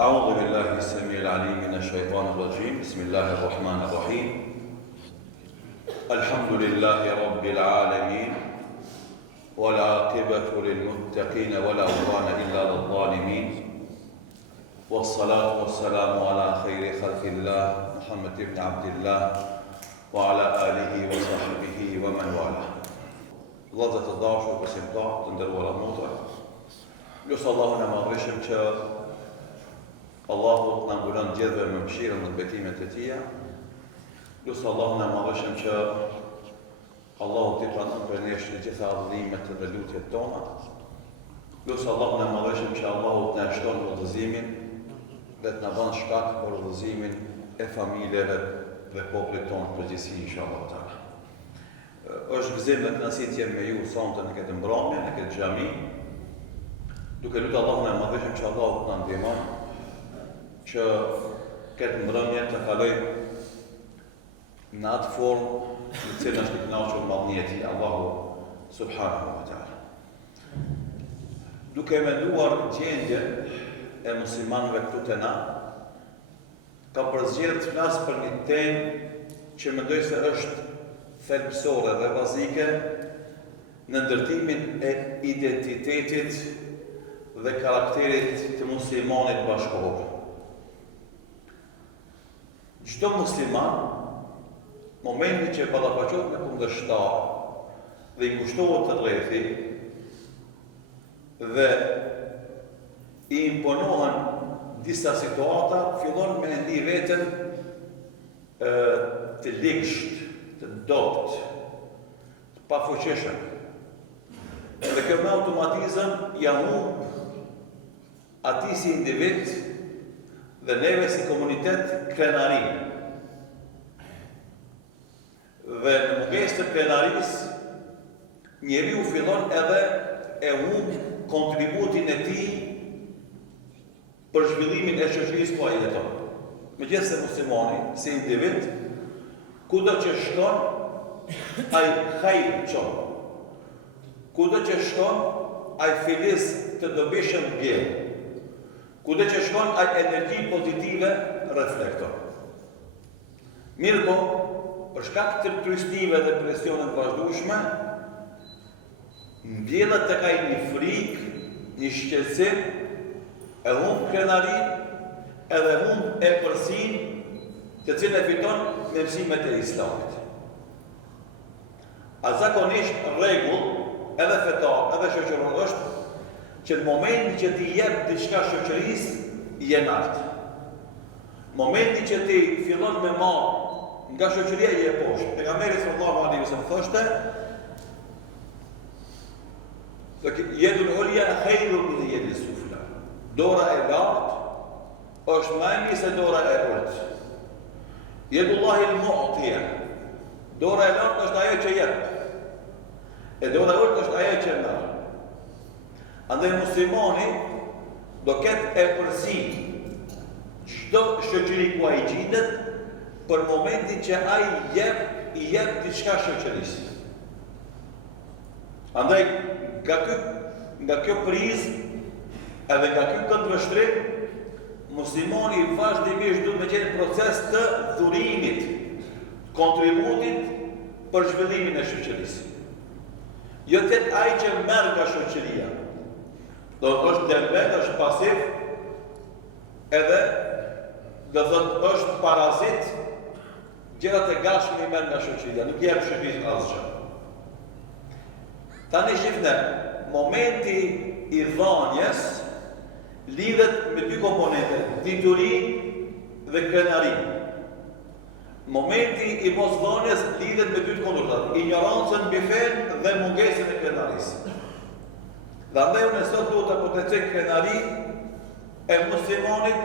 أعوذ بالله السميع العليم من الشيطان الرجيم بسم الله الرحمن الرحيم الحمد لله رب العالمين والعاقبة للمتقين ولا عدوان إلا على الظالمين والصلاة والسلام على خير خلق الله محمد بن عبد الله وعلى آله وصحبه ومن والاه. Vëllezër të dashur besimtar, të nderuara motra, lutë Allahun e Madhërisht që Allahu na ngulon gjithëve me mëshirën dhe betimet e Tija. Lutë Allahun e Madhërisht që Allahu t'i pranon për nesh të gjitha adhurimet dhe lutjet tona. Lutë Allahun e Madhërisht që Allahu t'na shton udhëzimin dhe t'na bën shkak për udhëzimin e familjeve dhe popullit tonë përgjithësi inshallah taala. Është gëzim dhe kënaqësi të jem me ju sonte në këtë mbrëmje, në këtë xhami, duke lutur Allahun e Madhërisht që Allahu të na ndihmon që këtë mbrëmje të kaloj në atë formë në cilën është i kënaqur madhnieti Allahu subhanahu wa taala. Duke menduar gjendjen e muslimanëve këtu te na, ka përzgjedhur të flas për një temë që mendoj se është thelbësore dhe bazike në ndërtimin e identitetit dhe karakterit të muslimanit bashkëkohor. Çdo musliman, momenti që ballafaqohet me kundërshtar dhe i kushtohet të rrethi dhe i imponohen disa situata, fillon me ndi veten të ligsht, të dopt, të pafuqishëm. Dhe kjo me automatizëm ja humb atij si individ dhe neve si komunitet krenarin. Dhe në mungesë të krenarisë, njeriu fillon edhe e humb kontributin e tij për zhvillimin e shoqërisë ku ai jeton. Megjithëse muslimani, si individ, kudo që shkon, ai hajr çon. Kudo që shkon, ai filiz të dobishëm bjell. Kudo që shkon, ai energji pozitive reflekton. Mirë po, për shkak të trysnive dhe presionet vazhdueshme, mbjellet tek ai një frikë, një shqetësim, e humb krenarin, edhe humb e përsin, të cilën e fiton me mësimet e Islamit. A zakonisht rregull, edhe fetar, edhe shoqëror është që në momentin që ti jep diçka shoqërisë, je nart. Momenti që ti fillon me marr nga shoqëria je poshtë. Pejgamberi sallallahu alaihi wasallam thoshte: "Yedul ulya khayrun min yedis sufla." Dora e lartë është më e mirë se dora e ulët. Yedullahi al-mu'tiya. Dora e lartë është ajo që jep. E dora e ulët është ajo që merr. Andaj muslimani do ketë e përzier çdo shoqëri ku ai gjendet për momentin që ai i jep diçka shoqërisë. Andaj nga kjo prizë edhe nga ky këndvështrim, muslimani vazhdimisht duhet me qenë proces të dhurimit, kontributit për zhvillimin e shoqërisë. Jo të ai që merr nga shoqëria, do është dembel, është pasiv, edhe do thotë është parazit, gjërat e gatshme i merr nga shoqëria, nuk jep shërbim asgjë. Tani shifne, momenti i dhënies lidhet me dy komponente, diturin dhe krenarin. Momenti i mosdhënies lidhet me dy të kundërtat, ignorancën mbi fen dhe mungesën e krenarisë. Dhe andaj unë sot duhet të potencoj krenarin e muslimanit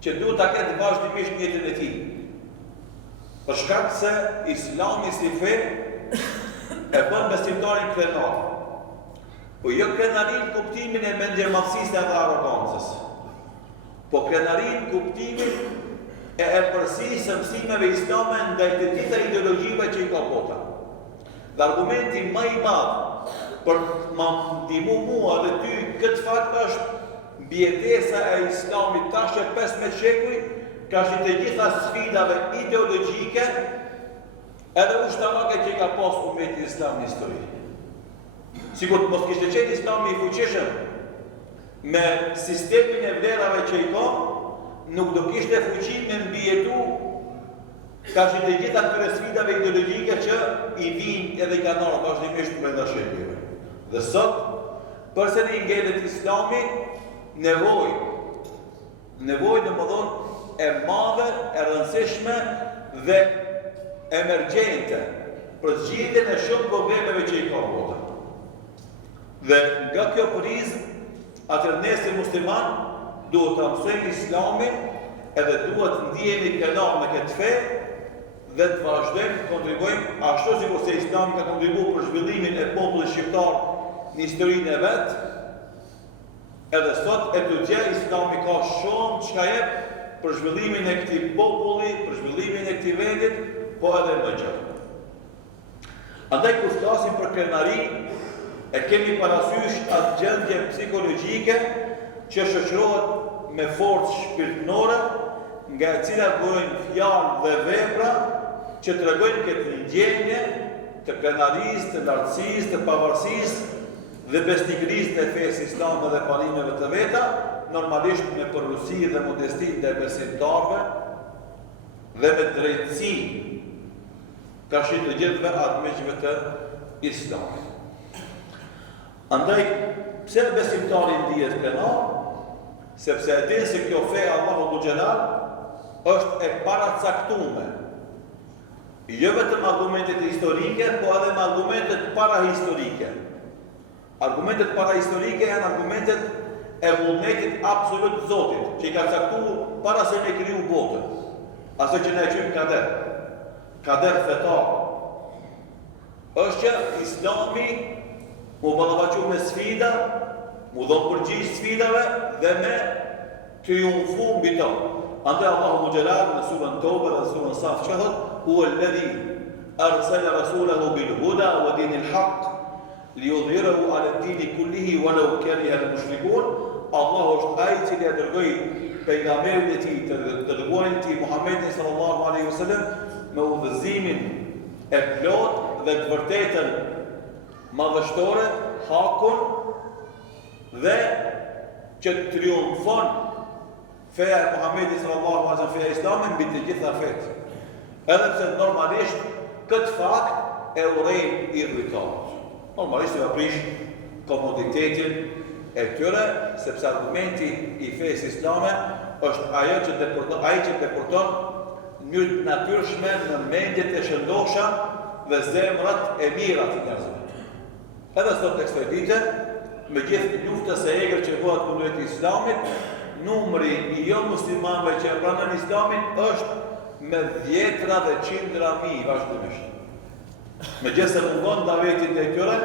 që duhet ta ketë vazhdimisht në jetën e tij. Për shkak se Islami si fe e bën besimtarin krenar. Po jo krenarin kuptimin e mendjemallësisë dhe arrogancës, po krenarin kuptimin e përësisë së mësimeve islame ndaj të gjitha ideologjive që i ka bota. Dhe argumenti më i madh për ma ndihmu mua dhe ty këtë fakt është Bjetesa e Islamit tash e 15 shekuj, ka që të gjitha sfidave ideologjike edhe ushtarake që ka pas ummeti Islam në histori. Sigur mos kishte qenë Islami i fuqishëm me sistemin e vlerave që i ka, nuk do kishte fuqi me mbijetu ka që të gjitha këtyre sfidave ideologjike që i vinë edhe i kanë ardhur vazhdimisht brenda shekujve. Dhe sot, përsëri ngelet Islami nevojë domethënë e madhe, e rëndësishme dhe emergjente për zgjidhjen e shumë problemeve që i ka bota. Dhe nga kjo prizmë, atëherë ne si musliman duhet të mësojmë Islamin edhe duhet të ndihemi krenar me këtë fe dhe të vazhdojmë të kontribuojmë ashtu sikur se Islami ka kontribuar për zhvillimin e popullit shqiptar në historinë e vet. Edhe sot e të gjë Islami ka shumë çka jep për zhvillimin e këtij populli, për zhvillimin e këtij vendit, po edhe më gjatë. Andaj kur flasim për krenari, e kemi parasysh atë gjendje psikologjike që shoqërohet me forcë shpirtërore, nga e cila bëjnë fjalë dhe vepra që tregojnë këtë ndjenje të krenarisë, të lartësisë, të pavarësisë dhe besnikërisë në fesë islame dhe parimeve të veta, normalisht me përrusi dhe modesti dhe besimtarve dhe me drejtësi ka shi të gjithve admishve të Islamit. Andaj, pse besimtari ndihet krenar? Sepse e din se kjo fe Allahu Dhu Gjelal është e paracaktume. Jo vetëm argumentet historike, po edhe me argumentet parahistorike. Argumentet parahistorike janë argumentet e vullnetit absolut të Zotit, që i ka caktuar para se ne kriju botën. Aso që ne e quajmë kader. Kader fetar. Është që Islami mu ballafaqu me sfida, mu dhon përgjigjë sfidave dhe me triumfu mbi to. Andaj Allahu Gjelal në surën Tobe dhe surën Saf që thot: "Huwa alladhi arsala rasulahu bil huda wa dinil haqq liyudhhirahu 'ala ad-dini kullihi walau kariha al-mushrikun." Allahu është ai i cili e dërgoi pejgamberin e tij, të dërguarin e tij Muhammedin sallallahu alaihi wasallam me udhëzimin e plot dhe të vërtetën madhështore, hakun dhe që triumfon feja e Muhammedit sallallahu alaihi wasallam, feja islame mbi të gjitha fetë. Edhe pse normalisht këtë fakt e urrejnë irritant. Normalisht e aprish komoditetin e tyre, sepse argumenti i fesë islame është ajo që deporton në mënyrë të natyrshme në mendjet e shëndosha dhe zemrat e mira të njerëzve. Edhe sot tek kësaj dite, me gjithë luftës e egër që bëhet kundrejt Islamit, numri i jo muslimanëve që e pranojnë Islamin është me dhjetra dhe qindra mijë vazhdimisht. Megjithëse mungon davetin te tyre,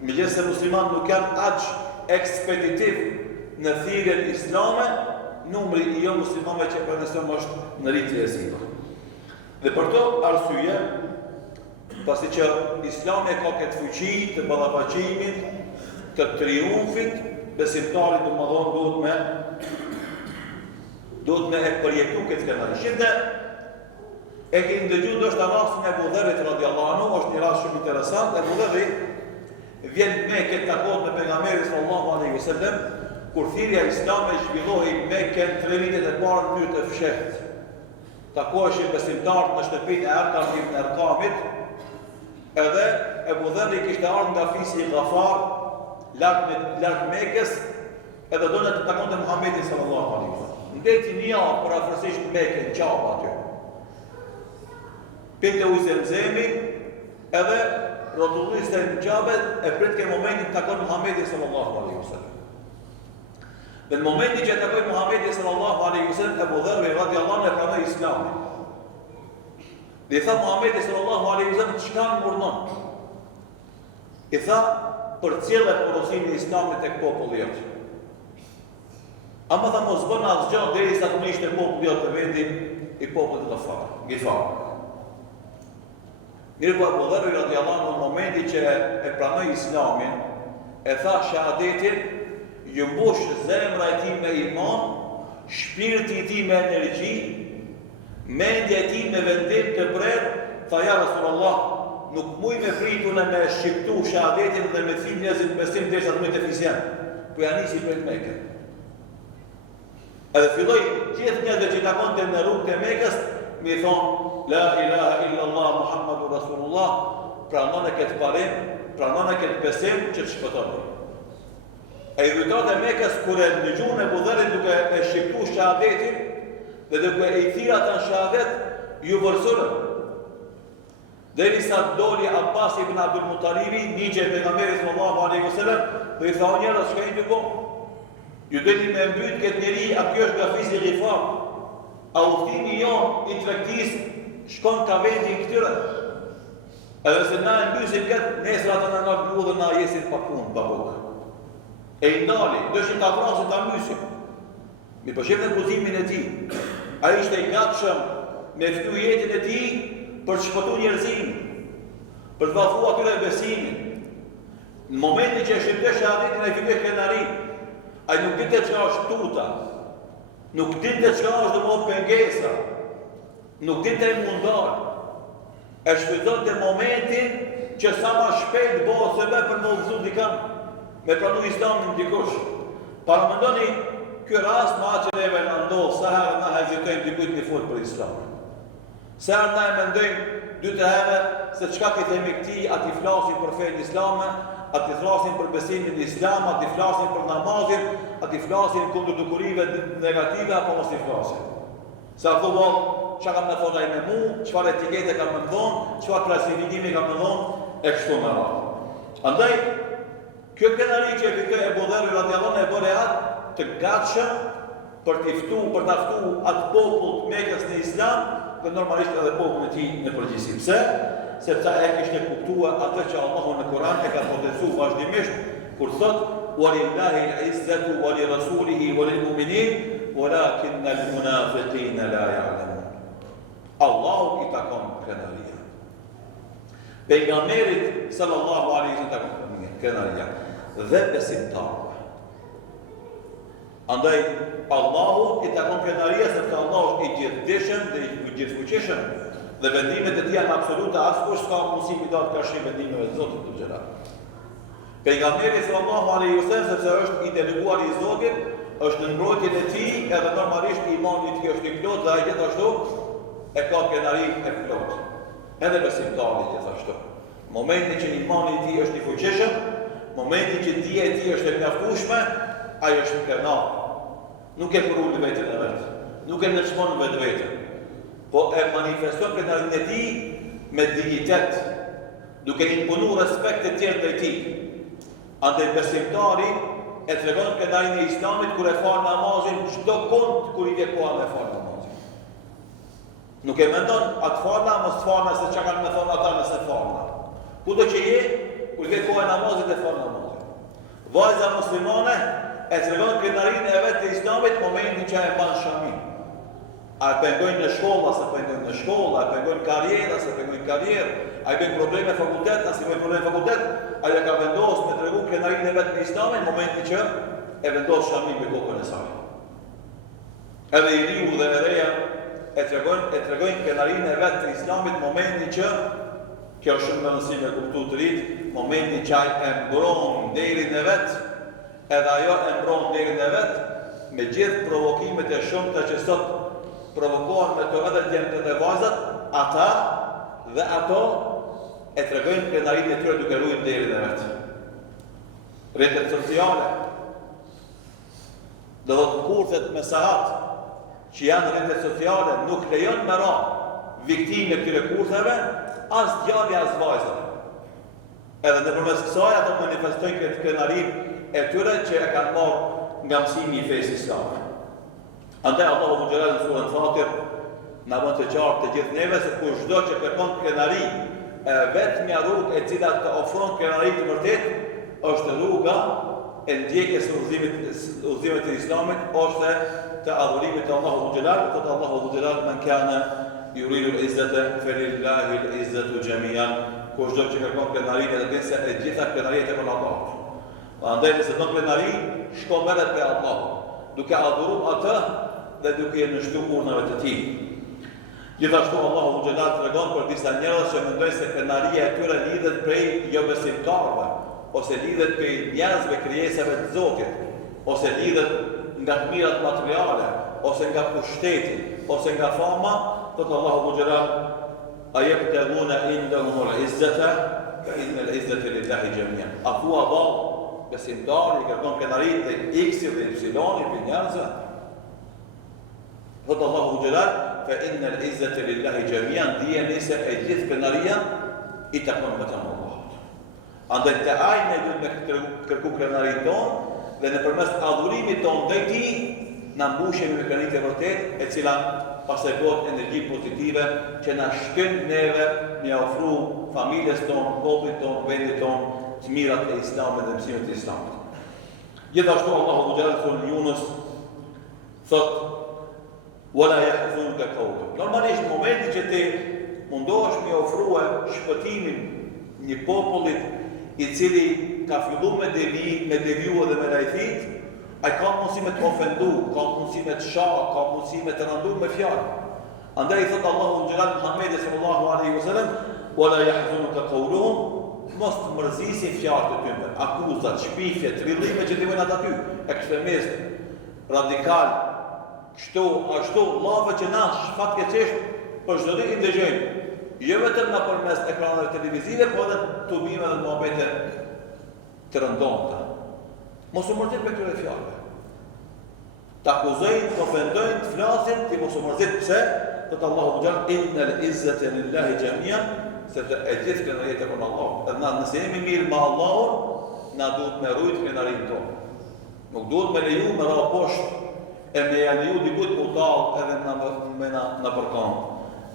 megjithëse muslimanët nuk janë aq ekspeditiv në thirrjen islame, numri i jo muslimanëve që pranojnë Islam është në rritje e sipër. Dhe për to arsye, pasi që Islami ka këtë fuqi të ballafaqimit, të triumfit, besimtari duhet me e përjetu këtë krenari. Shinde, e keni dëgjuar ndoshta rastin e Abu Dharrit radhiyallahu anhu, është një rast shumë interesant. Abu Dharri vjen me këtë takot me pejgamberin sallallahu alaihi wasallam, kur thirrja islame zhvillohej me këtë 3 vitet e parë në mënyrë të fshehtë. Takoheshin besimtarët në shtëpinë e Arkam ibn Arkamit, edhe Abu Dharri kishte ardhur nga fisi i Ghafar, larg Mekës, edhe donte të takonte Muhamedit sallallahu alaihi wasallam. Ndeti një javë për afërsisht Mekën, qapa aty. Pinte ujë Zemzemi, edhe rrotulliste në qabe e prit ke momentin të takon Muhamedit sallallahu alaihi wasallam. Dhe në momentin që takoi Muhamedit sallallahu alaihi wasallam, Abu Dharri radhiyallahu anhu e pranoi Islamin. Dhe i tha Muhamedit sallallahu alaihi wasallam, çka më urdhon? I tha, përcjellë porosinë e Islamit tek populli jot. Ama tha mos bën asgjë derisa të ishte populli jot të vendit i popullit Ghafar. Mirë po Abu Dharri radhiyallahu anhu në momentin që e pranoi Islamin, e tha shahadetin ju mbush zemra e tij me iman, shpirti i tij me energji, mendja e tij me vendim të prerë, tha ja Rasulullah, nuk muj me pritun e me shqiptu shahadetin dhe me thim njerëzit besim derisa të mëjt e fisjen. Po ja nisi për Mekën. Edhe filloi gjithë njerëzve që takonte në rrugët e Mekës, mi thonë, la ilaha illallah Muhammadur Rasulullah, pranon e këtë parim, pranon e këtë besim që të shpëton. E i dhujtat e Mekës, kur e ndëgjun e Budherin duke e shqiptu shahadetin, dhe duke e i thira të në shahadet, ju vërsurën. Deri sa doli Abbas ibn Abdul Muttalibi, nigje e pejgamberit sallallahu alaihi wasallam, dhe i tha o njerëz, çka jeni bo? Ju deni me mbyt këtë njeri, a kjo është nga fizi Ghifar. A udhëtimi jon i tregtisë shkon ka vendi këtyre. Edhe se na e mbysin këtë, nesër ata na ngarku dhe na jesin pa punë, pa bukë. E i ndali, dëshin ta vrasin ta mbysin. Mi përshef në guximin e tij. Ai ishte i gatshëm me ftu jetën e tij për të shpëtuar njerëzimin, për të vafuar atyre besimin. Në momentin që e shqipte shahadetin, ai filloi krenarin. Ai nuk dinte çka është tuta, nuk dinte çka është domosdoshmë pengesa, nuk dinte mundar. E shfrytëzonte momentin që sa më shpejt bëhet se për më udhëzu dikam, me pranu Islamin dikush. Para mendoni ky rast me atë që neve na ndodh, sa herë na hezitojmë dikujt të fol për Islamin. Sa herë na mendojmë dy të herë se çka ti themi këtij, a ti flasim për fenë islame, a ti flasim për besimin islam, a ti flasim për namazin, a ti flasim kundër dukurive negative apo mos i flasim. Sa thua, çka kam të thonë ai me mua, çfarë etikete kam më thonë, çfarë klasifikimi kam më thonë, e kështu me radhë. Andaj kjo kenari që e fitoi Abu Dharr radhiyallahu anhu e bëri atë të gatshëm për të ftuar, për ta ftuar atë popull të Mekës në Islam, dhe normalisht edhe popullin e tij në përgjithësi. Pse? Sepse ai kishte kuptuar atë që Allahu në Kur'an e ka potencuar vazhdimisht kur thot walillahi al-izzatu wa li rasulihi wa lil mu'minin walakinna al-munafiqina la ya'lamun. Allahu i takon krenaria. Pejgamberit sallallahu alaihi wasallam takon krenaria dhe besimtarëve. Andaj Allahu i takon krenaria sepse Allahu është i gjithdijshëm dhe i gjithfuqishëm. Dhe vendimet e tij janë absolute, askush s'ka mundësi mi dalë kërshim vendimeve të Zotit të xhelal. Pejgamberi sallallahu alaihi wasallam sepse është i deleguar i Zotit, është në mbrojtjen e tij, edhe normalisht imani i tij është i plotë dhe ai gjithashtu e ka krenarin e plotë. Edhe besimtari gjithashtu. Momenti që imani i tij është i fuqishëm, momenti që dija e tij është e mjaftueshme, ai është krenar. Nuk e përul vetën e vet, nuk e ndërshmon vetveten. Po e manifeston krenarin e tij me dignitet, duke imponu respekt të tjerë ndaj tij. Andaj besimtari e tregon krenarin e Islamit kur e fal namazin çdo kund kur i vjen koha me fal namazin. Nuk e mendon atë falna mos falna se çka kanë më thonë ata nëse falna. Kudo që je, kur vjen koha e namazit e fal namazin. Vajza muslimane e tregon krenarin e vet të Islamit momentin që e bën shamin. A e pengojnë në shkolla, se pengojnë në shkolla, a e pengojnë karriera, se pengojnë karrierë, a i bëjnë probleme fakultet, a si bëjnë probleme fakultet, a i ka vendosë me tregu krenarin e vetë në Islamin në momenti që e vendosë shamin me kokën e saj. Edhe i riu dhe ereja e tregojnë krenarin e vetë në Islamit në momenti që, kjo është shumë në nësi me kuptu të rritë, momenti që a e mbron derin e vetë, edhe ajo e mbron derin e vetë, me gjithë provokimet e shumë të që sot provokohen me të edhe djemët e vajzat, ata dhe ato e tregojnë krenarin e tyre duke ruajtur derin e vetë. Rrjetet sociale, dhe të kurthet me sahat që janë rrjetet sociale nuk lejon me ra viktime këtyre kurtheve, as djalli as vajza. Edhe nëpërmes kësaj ato manifestojnë këtë krenarin e tyre që e kanë marrë nga mësimi i fesë islame. Andaj Allahu më xhelal në surën Fatir na bën të qartë të gjithë neve se kushdo që kërkon krenari, vetmja rrugë e cila të ofron krenari të vërtet është rruga e ndjekjes së udhëzimit të Islamit, ose të adhurimit të Allahu më xhelal, thotë Allahu më xhelal men kana yuridu al-izzata falillahi al-izzatu jami'an. Kushdo që kërkon krenarin e din se e gjitha krenariet e Allahut. Andaj nëse do krenari, shko merret pe Allahu, duke adhuru atë dhe duke i nështru urnave të tij. Gjithashtu Allahu xhelal tregon për disa njerëz që mendojnë se krenaria e tyre lidhet prej jo besimtarëve, ose lidhet prej njerëzve krijesave të Zotit, ose lidhet nga të mirat materiale, ose nga pushteti, ose nga fama, thotë Allahu xhelal ayabtaguna indahum al-izzata fa inna al-izzata lillahi jami'an. Apo Allah besimtari kërkon krenarit dhe X dhe Y për njerëzve. Thotë Allahu xhelal fa inna al-izzata lillahi jami'an, dijeni se e gjithë krenaria i takon vetëm Allahut. Andaj të ajë ne duhet me kërku krenarin ton dhe nëpërmes adhurimit ton ndaj tij na mbushemi me krenarit e vërtet, e cila pastaj bëhet energji pozitive që na shkën neve me ofru familjes ton, popullit ton, vendit ton, të mirat e Islamit dhe mësimet e Islamit. Gjithashtu Allahu xhelal thon Yunus thot wala yahzunka qawluhum. Normalisht momenti që ti mundohesh me ofrua shpëtimin një popullit i cili ka filluar me deviju dhe me lajthit, ai ka mundësi me të ofendu, ka mundësi me të shah, ka mundësi me të rëndu me fjalë. Andaj thot Allahu xhelal Muhammedi sallallahu alaihi wasallam wala yahzunka qawluhum, mos të mërzisin fjalët e tyre, akuzat, shpifje, trillime që t'i vënë aty, ekstremist, radikal, kështu, ashtu, llave që na fatkeqësisht për çdo ditë ndëgjojmë, jo vetëm nëpërmes ekraneve televizive, por edhe tubime dhe muhabete të rëndomta. Mos u mërzit me këtyre fjalëve. Të akuzojnë, të ofendojnë, të flasin, ti mos u mërzit. Pse? Thotë Allahu xhallahu innal izzata lillahi jami'an, sepse e gjithë krenaria tek Allahu. Edhe na nëse jemi mirë me Allahun, na duhet me rujt krenarin tonë. Nuk duhet me leju me ra poshtë e me ja leju dikujt mu dall edhe na përkon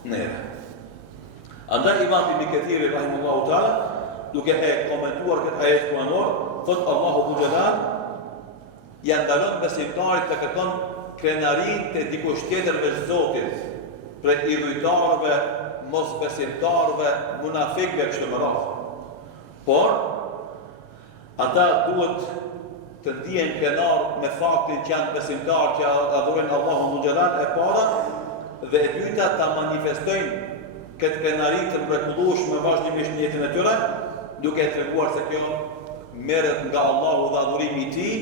neve. Andaj Imam Ibn Kathiri rahimahullahu taala duke e komentuar këtë ajet kuranor, thotë Allahu xhelal ja ndalon besimtarit të kërkon krenarin të dikush tjetër veç Zotit, prej idhujtarëve, mos besimtarëve, munafikëve kështu me radhë. Por ata duhet të ndihen krenar me faktin që janë besimtarë që adhurojnë Allahun xhelal e para, dhe e dyta ta manifestojnë këtë krenari të mrekullueshme vazhdimisht në jetën e tyre, duke treguar se kjo merret nga Allahu dhe adhurimi i tij,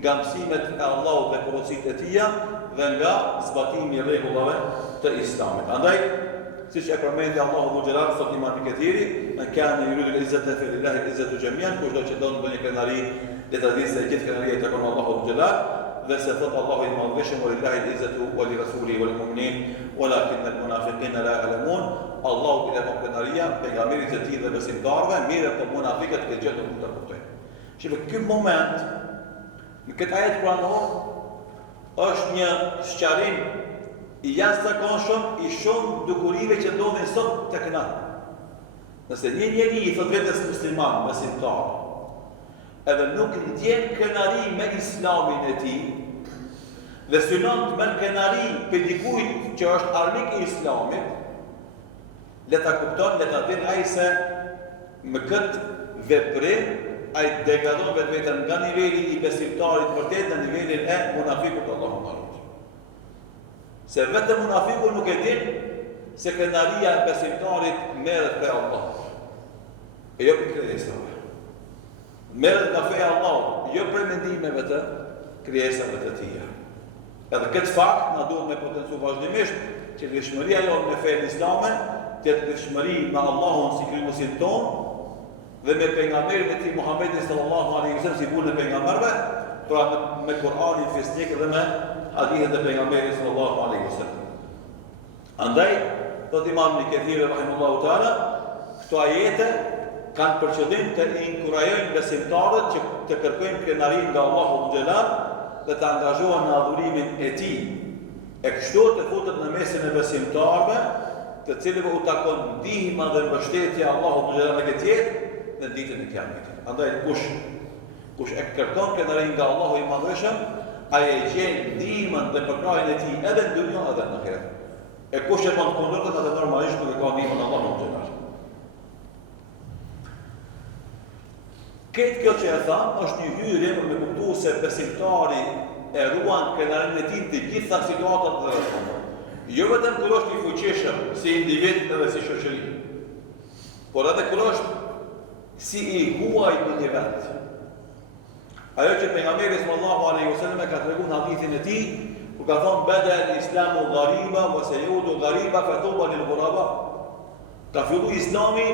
nga mësimet e Allahut dhe porositë e tij dhe nga zbatimi i rregullave të Islamit. Andaj, siç e përmendi Allahu xhelal sot Imam Kathiri, "Man kana yuridu al-izzata fa lillahi al-izzatu jami'an", kushdo që don ndonjë krenari, le ta di se gjithë krenaria i takon Allahu xhelal, dhe se thot Allahu i madhëshëm "Walillahi al-izzatu wa li rasulihi wal mu'minin walakin al-munafiqina la ya'lamun", Allahu i ka krenaria pejgamberit të tij dhe besimtarëve, mirë po munafiqët e gjetur nuk e kuptojnë. Shikoj, ky moment në këtë ajet kuranor është një sqarim i jashtëzakonshëm i shumë dukurive që ndodhin sot tek na. Nëse një njeri i thot vetes musliman, besimtar, edhe nuk ndjen krenari me Islamin e tij, dhe synon të merr krenari për dikujt që është armik i Islamit, le ta kupton, le ta din ai se me këtë veprim ai degradon vetën nga niveli i besimtarit vërtet në nivelin e munafikut Allahu na ruaj. Se vetëm munafiku nuk e din se krenaria e besimtarit merret prej Allahut, e jo për krijesave. Merret nga feja Allahut, jo për mendimeve të krijesave të tija. Edhe këtë fakt na duhet me potencu vazhdimisht që lidhshmëria jonë me fenë islame të jetë lidhshmëri me Allahun si krijuesin ton dhe me pejgamberin e tij Muhammedin sallallahu alaihi wasallam si bulën e pejgamberëve, pra me Kur'anin fisnik dhe me hadithet e pejgamberit sallallahu alaihi wasallam. Andaj, thot Imam Ibn Kathir rahimahullahu taala, këto ajete kanë për qëllim të inkurajojnë besimtarët që të kërkojnë krenarin nga Allahu xhelal dhe të angazhohen në adhurimin e tij. E kështu të futet në mesin e besimtarëve, të cilëve u takon ndihma dhe mbështetja e Allahut xhelal në këtë jetë në ditën e Kiametit. Andaj kush e kërkon krenarin nga Allahu i Madhëshëm, ai e gjen ndihmën dhe përkrahjen e tij edhe në dunjë edhe në ahiret. E kush e bën kundërtën, atë normalisht nuk e ka ndihmën e Allahut xhelal. Këtë kjo që e thamë është një hyrje për me kuptu se besimtari e ruan krenarinë e tij të gjitha situatat dhe rrethana. Jo vetëm kur është i fuqishëm si individ edhe si shoqëri, por edhe kur është si i huaj në një vend. Ajo që pejgamberi sallallahu alaihi wasallam ka treguar në hadithin e tij, kur ka thonë bada al-islamu ghariba wa sayudu ghariba fatuba lil ghuraba. Ka filluar Islami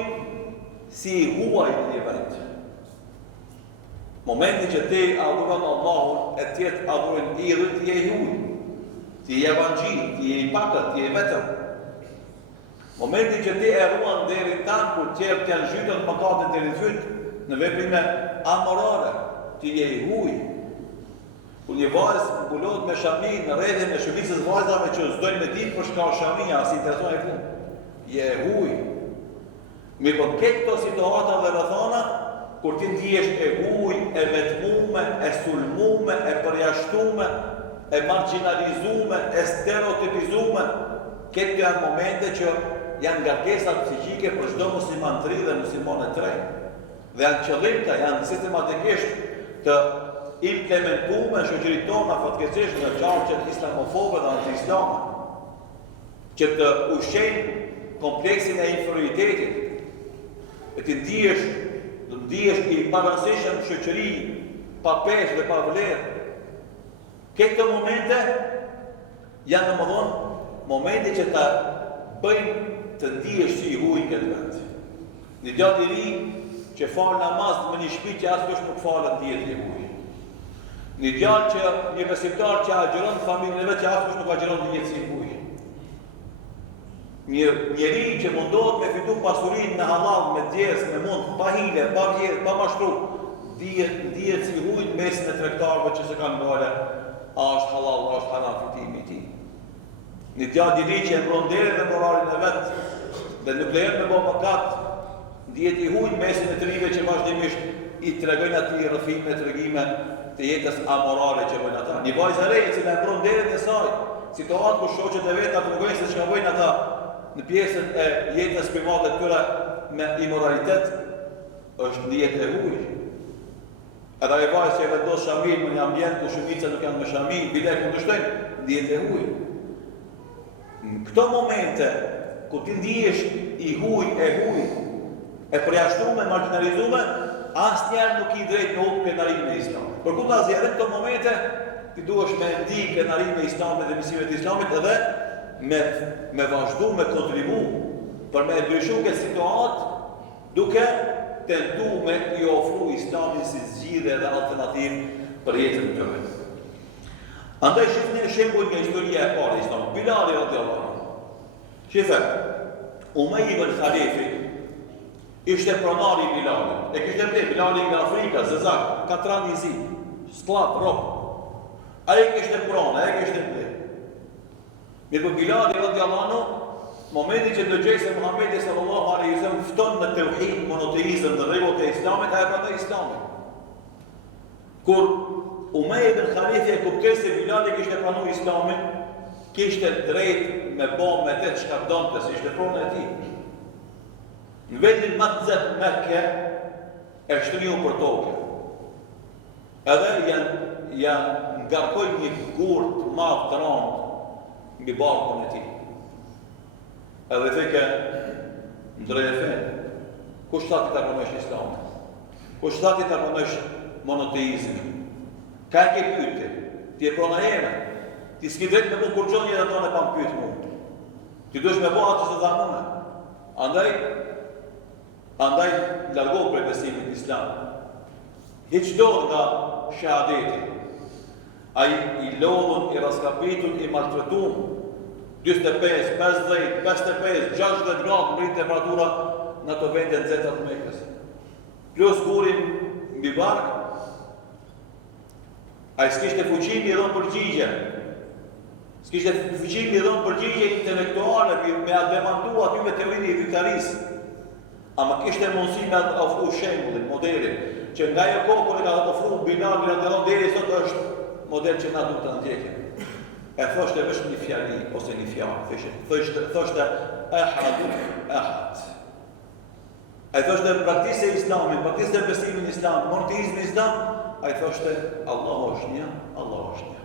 si i huaj në një vend. Momenti që ti adhuron Allahun, e tjerë adhuron idhët, ti je i huaj. Ti je evangjil, ti je i pakët, ti je vetëm. Momenti që ti e ruan deri tanë, kur tjerë t'janë zhytën mëkatin deri në fyt, në veprime amorale, ti je i huaj. Kur një vajzë mbulohet me shami në rrethin e shumicës vajzave që s'dojnë me ditë për shkak shamia, si intereson e këtu, je i huaj. Mirë po këto situata dhe rrethana, kur ti ndihesh e huaj, e vetmume, e sulmume, e përjashtume, e marginalizume, e stereotipizume, këtë janë momente që janë ngarkesat psiqike për çdo musliman të ri dhe muslimane të ri. Dhe janë qëllimta, janë sistematikisht të implementuar në shoqëritë tona fatkeqësisht në qarqet islamofobe dhe anti-islame, që të ushqejnë kompleksin e inferioritetit, e të ndihesh i parasishëm shoqëri, pa peshë dhe pa vlerë. Këto momente janë domosdoshmë momente që ta bëjnë të ndihesh si i huaj këtë vend. Një djalë i ri që fal namaz me një shtëpi që askush nuk falet ndihet i huaj. Një besimtar që agjeron familjen e vet që askush nuk agjeron ndihet si i huaj. Njeri që mundohet me fitu pasurinë në halal, me djesë, me mund, pa hile, pa vjerë, pa mashtru, ndihet si i huaj në mesin e tregtarëve që se kanë ngale, a është halal, a është haram fitimi i tij. Një djalë i ri që e mbron derën dhe moralin e vet, dhe nuk lejon me bë mëkat, ndihet i huaj në mesin e të rive që vazhdimisht i tregojnë atij rrëfime, tregime të jetës amorale që bëjnë ata. Një vajzë e re që e mbron derën e saj, situatë ku shoqet e veta tregojnë se çka bëjnë ata në pjesën e jetës private të tyre me imoralitet, është ndihet e huaj. Edhe ai vajzë që e vendos shamin në një ambient ku shumica nuk janë me shamin, bile kundërshtojnë, ndihet e huaj. Në këto momente, ku ti ndihesh i huaj, e përjashtuar, marginalizuar, asnjëherë nuk i drejt në krenarinë e Islamit. Përkundazi edhe në këto momente, ti duhesh me ndi krenarinë e Islamit dhe mësimet e Islamit edhe me vazhdu, me kontribu për me ndryshu këtë situatë, duke tentu me i ofru Islamin si zgjidhje dhe alternativë për jetën e tyre. Andaj shifni shembull nga historia e parë e Islamit. Bilali radhiyallahu anhu. Shifë, Umej ibn Khalifi ishte pronari i Bilalit. E kishte mbledh Bilali nga Afrika, zezak, katran i zi, sklav, rob. Ai kishte pronë, ai kishte mbledh. Mirë po Bilali radhiyallahu anhu, momenti që dëgjoi se Muhamedi sallallahu alaihi wasallam fton në tauhid, monoteizëm dhe rregullat e Islamit, ai prandaj Islamin. Kur Umej ibn Khalifi e kuptoi se Bilali kishte pranuar Islamin, kishte drejt me bë me të çka donte, se ishte prona e tij. Në vendin më të zot Mekke e shtriju për tokë. Edhe janë ngarkoi një gur të madh të rëndë mbi barkun e tij. Edhe theke ndrej e fen, kush thati ta pranosh Islamin? Kush thati ta pranosh monoteizmin? Ka e ke pyetje, ti e prona jeme, ti s'ki drejt me më kur gjonë jetë ato në pa më pyet mu. Ti duesh me bo atë që të dhamune. Andaj largohu për besimit Islam. Hiq do nga shahadeti. Ai i lodhun, i raskapitur, i maltretum, 25, 50, 55, 60 gradë mrit temperatura në ato vende nxehta të Mekës. Plus gurin mbi bark, ai s'kishte fuqi mi dhon përgjigje. S'kishte fuqi mi dhon përgjigje intelektuale me a demantu aty me teorinë e vitarisë. Ama kishte mundësi me ofru shembullin, modelin, që nga ajo kohë kur e ka ofruar Bilali radhiyallahu deri sot është model që na duhet ta ndjekim. E thoshte vetëm një fjali ose një fjalë, thoshte ahad ahad. Ai thoshte praktikë islamin, praktikë besimin islam, monoteizmin islam, ai thoshte Allahu është një, Allahu është një.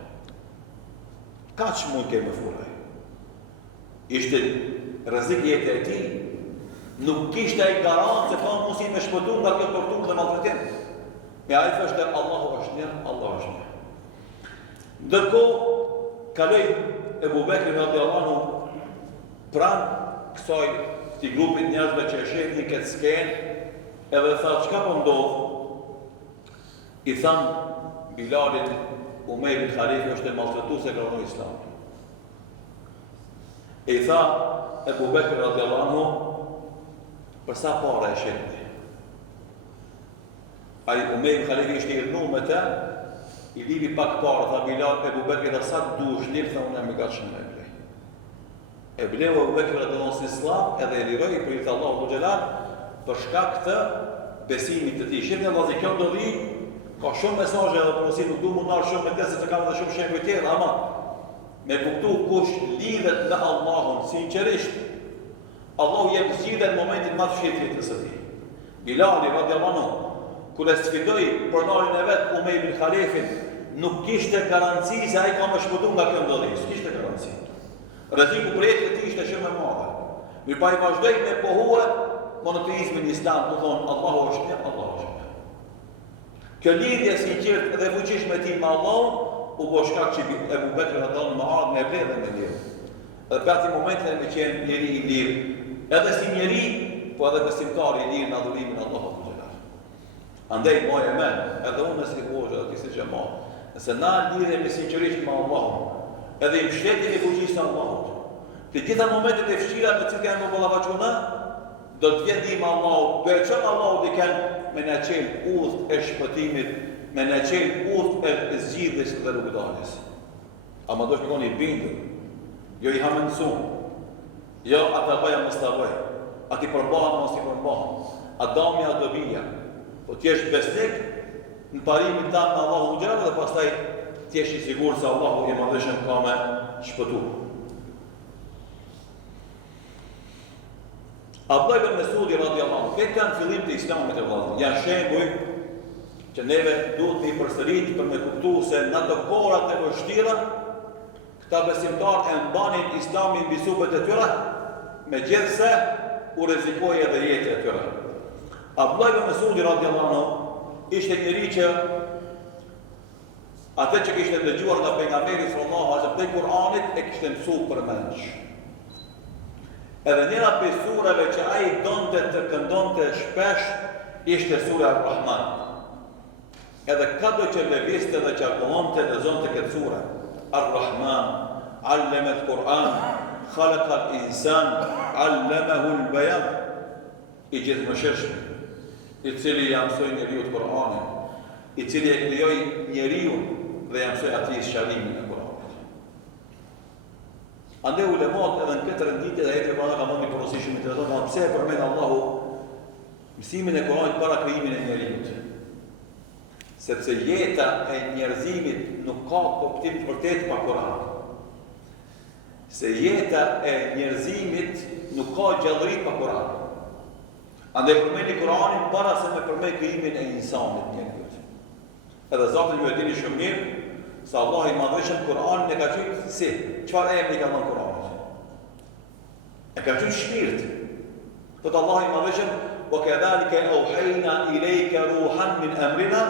Kaç mund kemë furaj? Ishte rrezik jetë e tij, nuk kishte ai garancë se ka mundësi me shpëtu nga kjo torturë dhe maltretim. Me ai thoshte Allahu është një, Allahu është një. Ndërkohë kaloi Ebu Bekri radiallahu anhu pranë këtij grupit njerëzve që e shehin këtë skenë, edhe tha çka po ndodh? I than Bilalit, Umejr ibn Khalifi është e maltretuar se kërkon Islam. I tha Ebu Bekri radiallahu anhu për sa para e shehin. Ai Umejr ibn Khalifi ishte i rënë me të, i livi pak parë, tha Bilal, Ebu Bekri dhe sa dush lirë, tha unë e me gatë shumë e blej. E blej Ebu Bekri dhe donë si slav, edhe e liroj, i prirë Allahu Gjellar, për shkak të besimit të ti. Shqipë në vazi, kjo ndodhi, ka shumë mesazhe edhe përësi, nuk du mundar shumë me tesë, se kam dhe shumë shembuj tjerë, ama me kuptu kush lidhet me Allahun, sinqerisht, Allahu jep zgjidhje në momentin më të fshehtë të së tij. Bilali radiallahu anhu, kur e sfidoi pronarin e vet Umejr ibn Khalifin, nuk kishte garanci se ai ka më shpëtuar nga kjo ndodhi, s'kishte garanci. Rreziku për jetën e tij ishte shumë i madh. Mirë pa i vazhdoi me pohue monoteizmin islam, do thonë Allahu është një, Allahu është një. Kjo lidhje sinqert dhe fuqishme e tij me Allahun u bë shkak që Ebu Bekri radhiyallahu anhu më ardhi me vlerë dhe me lirë. Edhe për atë moment me qenë njeri i lirë, edhe si njeri, po edhe besimtar i lirë në adhurimin e Allahut. Andaj moje men, edhe unë si hoxha dhe kisi xhamat, nëse na lidhe me sinqerisht me Allahun, edhe i mbështetjen e fuqisë së Allahut, të gjitha momentet e fshira me cilë kanë më ballavaçuna, do të vjen ndihma e Allahut, do e çon Allahu dikën me na çel udhë e shpëtimit, me na çel udhë e zgjidhjes dhe rrugëdaljes. Ama do të shkoni i bindur, jo i hamendsuar, jo ata bëja mos ta bëj, ati përbahen mos i përbahen, adamja dobija. Po t'jesh besnik në parimin tanë në Allahu Gjellar dhe pastaj t'jesh i sigur se Allahu i madhëshëm ka me shpëtu. Abdullah ibn Mesudi radiallahu anhu, këtë kanë fillim të islamit e vllazë. Janë shembuj që neve duhet të i përsërit për me kuptu se në ato kohrat e vështira, këta besimtar e mbanin islamin mbi supet e tyre, megjithse u rrezikoi edhe jetën e tyre. Abdullah ibn Mesudi radiallahu anhu ishte njëri që atë që kishte dëgjuar nga pejgamberi sallallahu alaihi wasallam te Kur'anit e kishte mësuar përmendsh. Edhe njëra prej surave që ai donte të këndonte shpesh ishte sura Ar-Rahman. Edhe kado që lëvizte dhe që akollonte lexonte këtë sure. Ar-Rahman, allama al-Qur'an, khalaqa al-insan, allamahu al-bayan. I gjithëmshirshëm, i cili ja mësoi njeriu Kur'anin, i cili e krijoi njeriu dhe ja mësoi atij shërimin e Kur'anit. Andaj ulemat edhe në këtë renditje dhe jetë para ka mëni porosishëm të thonë, pse e përmend Allahu mësimin e Kur'anit para krijimin e njeriut? Sepse jeta e njerëzimit nuk ka kuptim të vërtet pa Kur'an. Se jeta e njerëzimit nuk ka gjallëri pa Kur'an. Andaj përmeni Kur'anin para se me përmeni krijimin e insanit njeriut. Edhe Zoti ju e dini shumë mirë se Allah i madhëshëm Kur'anin e ka qenë si, çfarë emri ka dhënë Kur'anit? E ka qenë shpirt. Thot Allah i madhëshëm: "Wa kadhalika awhayna ilayka ruhan min amrina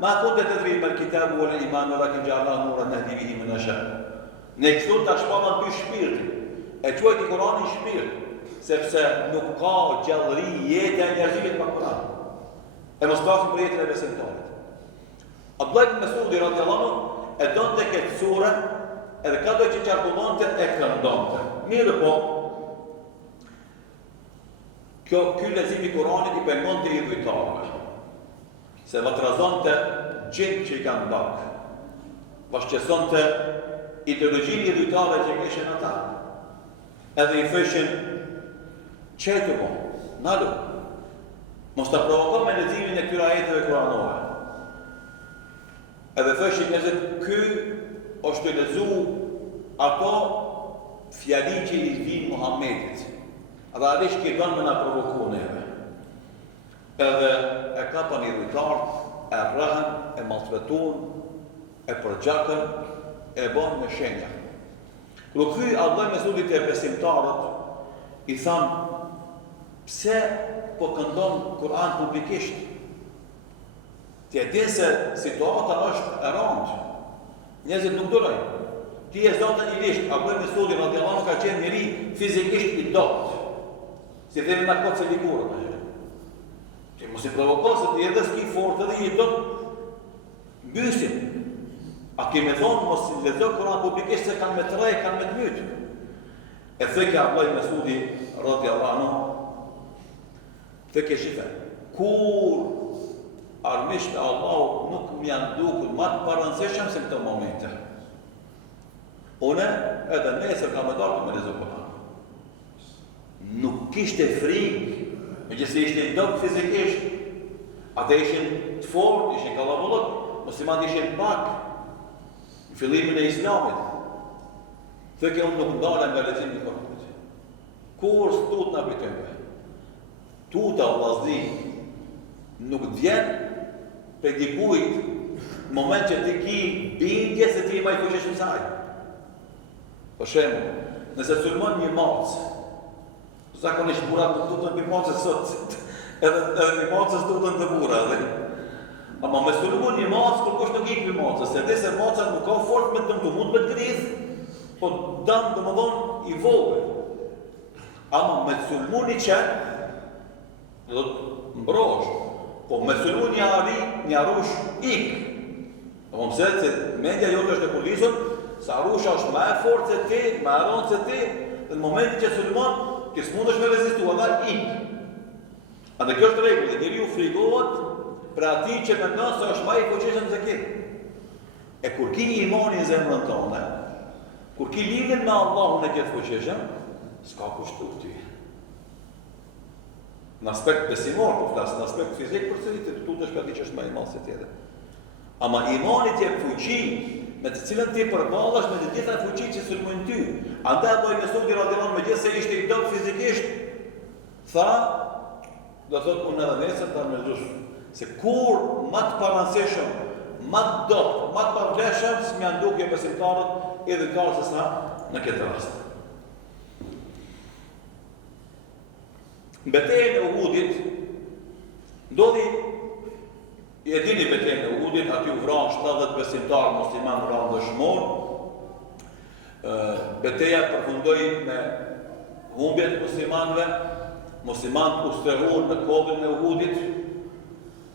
ma kunta tadri mal kitabu wal iman walakin ja'alnahu nuran nahdi bihi man nasha." Ne këtu tash paman ty shpirtin. E quajti Kur'anin shpirt. Sepse nuk ka gjallëri jeta e njerëzimit pa Kur'an. E mos flasim për jetën e besimtarit. Abdullah ibn Mesudi radiallahu anhu e donte këtë sure, edhe kado që qarkullonte e këndonte. Mirë po, ky leximi i Kur'anit i pengonte i dhujtarëve. Se vatrazonte gjith që i kanë ndarë. Bashkësonte ideologjinë e dhujtarëve që kishin ata. Edhe i thëshin qetu po, nalu, mos të provokon me leximin e këtyre ajeteve kuranore. Edhe thëshin njerëzit, ky është të lexu ato fjali që i vijnë Muhamedit. Dhe alish që i donë me na provoku neve. edhe e kapën i rujtarët, e rrëhen, e maltretun, e përgjakën, e bon me shenja. Kërë këthy Abdullah ibn Mesudit e besimtarët, i thanë, pse po këndon Kur'an publikisht? Ti e din se situata është e rëndë. Njerëzit nuk durojnë. Ti e zotën i lisht, Abdullah ibn Mesudi radiallahu anhu ka qenë njëri fizikisht i dopt. Si themi na kot se ligurët. Ti mos i provokon se ti edhe s'ki fortë dhe i dopt mbysin. A kemi thonë mos i lexo Kur'an publikisht se kanë me të rrej, kanë me të mytë. E thëke Abdullah ibn Mesudi radiallahu anhu, thëke shife, kur armisht e Allahu nuk më janë dukur ma të paranceshëm se këto momente. Une edhe nesër ka me darë me lezu Kur'an. Nuk kishte frikë, me që se ishte i dopë fizikisht, ata ishin të fort, ishin kalavullët, muslimat ishin pak, në fillimin e Islamit. Thëke unë nuk ndale nga lezim një Kur'anit. Kur s'tut në apitemve? Tuta vllazni nuk vjen për dikujt në moment që ti ki bindje se ti ma i fuqeshëm saj. Për shembull, nëse sulmon një macë, zakonisht burat nuk tutën për macës sot, edhe një macës tutën të bura. Ama me sulmon një macë, kur kush nuk ik për macës, se dhe se macës nuk ka fort me të mund me të gridh, po danë të më dhonë i vogël. Ama me sulmon një qenë, do të mbrosh, po me sulmu një arush ik. Do më mëse se mendja jote është e polisur, se arusha është ma e fort se ti, ma e rëndë se ti, dhe në momentin që sulmon, kësë mund është me rezistu, edhe ik. A dhe kjo është regull, dhe njëri ju frigohet për ati që me nësë se është ma i fuqishëm se ki. E kur ki imani në zemrën tonë, kur ki lidhin me Allahun e këtë fuqishëm, s'ka kushtu ty. Në aspekt besimor, po flasë, në aspekt fizik, përse i të tutesh për ati që është ma i malë se tjede. Ama imanit je fuqi, me të cilën ti përballash me të gjitha fuqi që sulmojnë ty. Andaj Abdullah ibn Mesudi radiallahu me gjithë se ishte i dopë fizikisht, tha, do thotë unë edhe nesër të armëzush, se kur ma të paranceshëm, ma të dopë, ma të pavleshëm, s'mi janë duke besimtarët edhe kërë se sa në këtë rast. Në betejën e Uhudit, ndodhi, e dini betejën e Uhudit, aty u vranë 70 besimtarë musliman vranë dëshmor. Beteja përfundoi me humbjet muslimanëve, muslimanët u strehuan në kodrin e Uhudit.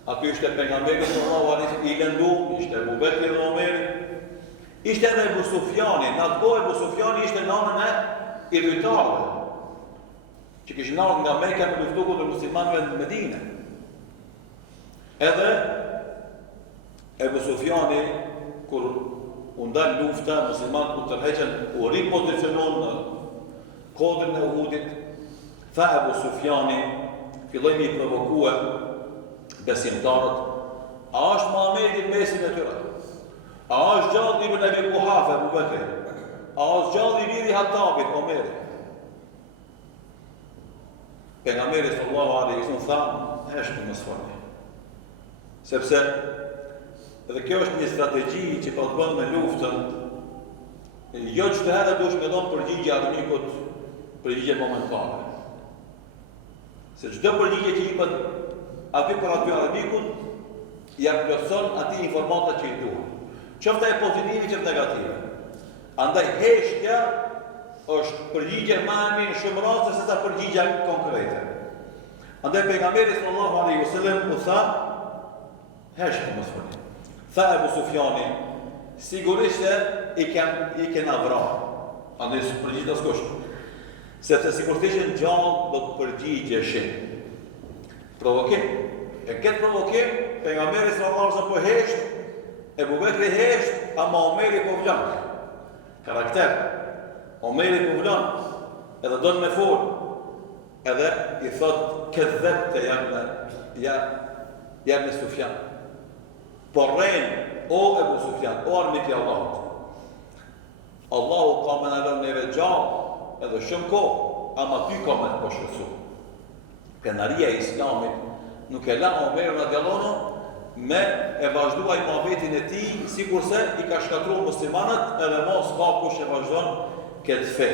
Aty ishte pejgamberi sallallahu alaihi wasallam i lëndu, ishte Abu Bekri dhe Omeri, ishte edhe Ebu Sufjani. Në atë kohë Ebu Sufjani ishte nënën e i rujtarëve, që kishin ardhur nga Mekka me luftu kundër muslimanëve në Medinë. Edhe Ebu Sufjani, kur u ndal lufta, muslimanët u tërheqën, u ripozicionuan në kodrin e Uhudit, tha Ebu Sufjani, filloi me i provokue besimtarët, a është Muhamedi në mesin e tyre? A është gjallë ibn Abi Kuhafe, Abu Bekri? A është gjallë i biri Hattabit, Omeri? Pejgamberi sallallahu alaihi wasallam tha, heshtë mos fani. Sepse edhe kjo është një strategji që po të bën me luftën, jo çdo herë duhet me dhënë përgjigje armikut, përgjigje momentare. Se çdo përgjigje që i jepet aty për aty armikut, ja plotson aty informatat që i duhen. Qoftë e pozitive, qoftë negative. Andaj heshtja është përgjigje më e mirë shumë raste se sa përgjigja konkrete. Andaj pejgamberi sallallahu alaihi wasallam u tha, heshtë mos fani. Tha Ebu Sufjani, sigurisht se i kena vrarë. Andaj së përgjigje askush. Sepse sikur të ishin gjallë, do të përgjigjeshin. Provokim. E këtë provokim, pejgamberi sallallahu alaihi wasallam po hesht, Ebu Bekri hesht, ama Omeri po vlan. Karakter. Omeri po vlan, edhe do të me fol. Edhe i thot, këtë dhep të jam në Sufjan. Por rejnë, o Ebu Sufjan, o armik i Allahut. Allahu ka me në lënë neve gjallë, edhe shumë kohë, ama ty ka me të përshësu. Kënaria e Islamit nuk e la Omer radiallahu anhu me e vazhduaj muhabetin e tij, sikurse i ka shkatruar muslimanët, edhe mos ka kush e vazhdon këtë fe.